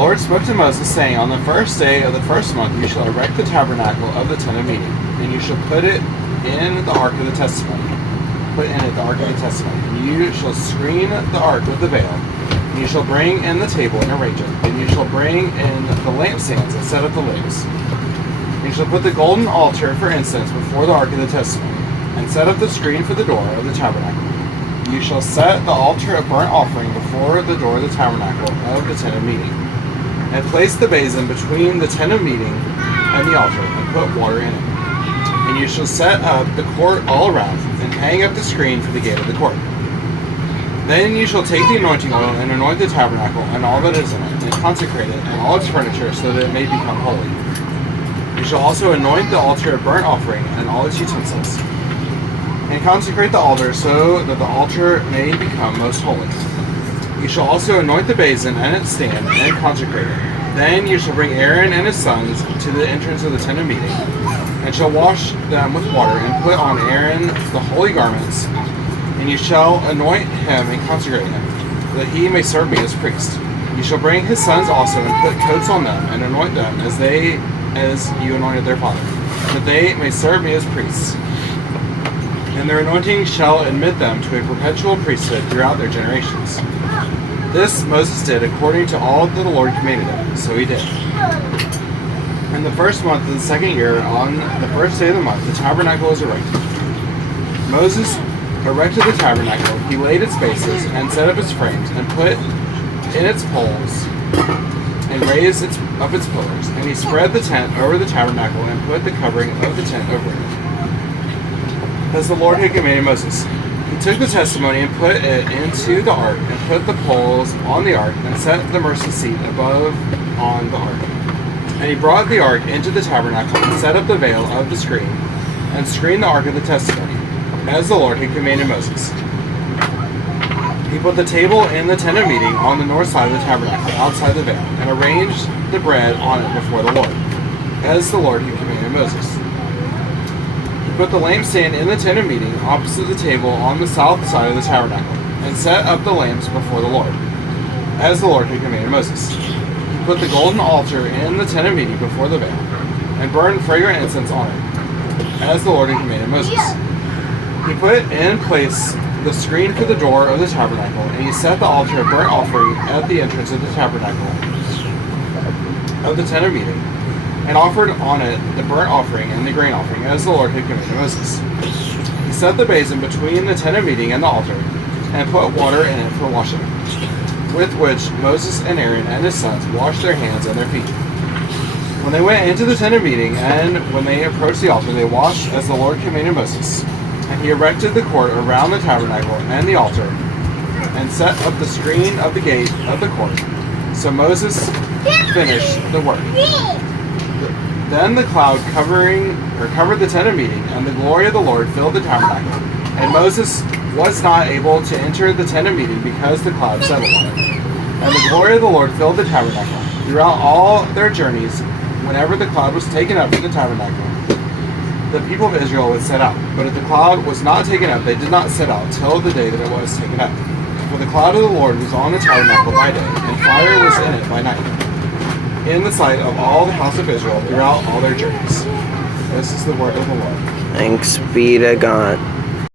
Lord spoke to Moses, saying, On the first day of the first month you shall erect the tabernacle of the tent of meeting, and you shall put it in the ark of the testimony. Put in it the ark of the testimony. And you shall screen the ark with the veil. And you shall bring in the table and arrange it. And you shall bring in the lampstands and set up the lamps. And you shall put the golden altar for incense before the ark of the testimony, and set up the screen for the door of the tabernacle. You shall set the altar of burnt offering before the door of the tabernacle of the tent of meeting, and place the basin between the tent of meeting and the altar, and put water in it. And you shall set up the court all around, and hang up the screen for the gate of the court. Then you shall take the anointing oil and anoint the tabernacle and all that is in it, and consecrate it and all its furniture, so that it may become holy. You shall also anoint the altar of burnt offering and all its utensils, and consecrate the altar, so that the altar may become most holy. You shall also anoint the basin and its stand, and consecrate it. Then you shall bring Aaron and his sons to the entrance of the tent of meeting, and shall wash them with water, and put on Aaron the holy garments, and you shall anoint him and consecrate him, that he may serve me as priest. You shall bring his sons also, and put coats on them, and anoint them as you anointed their father, that they may serve me as priests. And their anointing shall admit them to a perpetual priesthood throughout their generations. This Moses did according to all that the Lord commanded him, so he did. In the first month of the second year, on the first day of the month, the tabernacle was erected. Moses erected the tabernacle. He laid its bases and set up its frames, and put in its poles, and raised up its pillars. And he spread the tent over the tabernacle, and put the covering of the tent over it, as the Lord had commanded Moses. He took the testimony and put it into the ark, and put the poles on the ark, and set the mercy seat above on the ark. And he brought the ark into the tabernacle, and set up the veil of the screen, and screened the ark of the testimony, as the Lord had commanded Moses. He put the table in the tent of meeting on the north side of the tabernacle, outside the veil, and arranged the bread on it before the Lord, as the Lord had commanded Moses. He put the lampstand in the tent of meeting, opposite the table on the south side of the tabernacle, and set up the lamps before the Lord, as the Lord had commanded Moses. He put the golden altar in the tent of meeting before the veil, and burned fragrant incense on it, as the Lord had commanded Moses. He put in place the screen for the door of the tabernacle, and he set the altar of burnt offering at the entrance of the tabernacle of the tent of meeting, and offered on it the burnt offering and the grain offering, as the Lord had commanded Moses. He set the basin between the tent of meeting and the altar, and put water in it for washing, with which Moses and Aaron and his sons washed their hands and their feet. When they went into the tent of meeting, and when they approached the altar, they washed as the Lord commanded Moses. And he erected the court around the tabernacle and the altar, and set up the screen of the gate of the court. So Moses finished the work. Then the cloud covered the tent of meeting, and the glory of the Lord filled the tabernacle. And Moses was not able to enter the tent of meeting because the cloud settled on it. And the glory of the Lord filled the tabernacle. Throughout all their journeys, whenever the cloud was taken up from the tabernacle, the people of Israel would set out. But if the cloud was not taken up, they did not set out till the day that it was taken up. For the cloud of the Lord was on the tabernacle by day, and fire was in it by night, in the sight of all the house of Israel throughout all their journeys. This is the word of the Lord. Thanks be to God.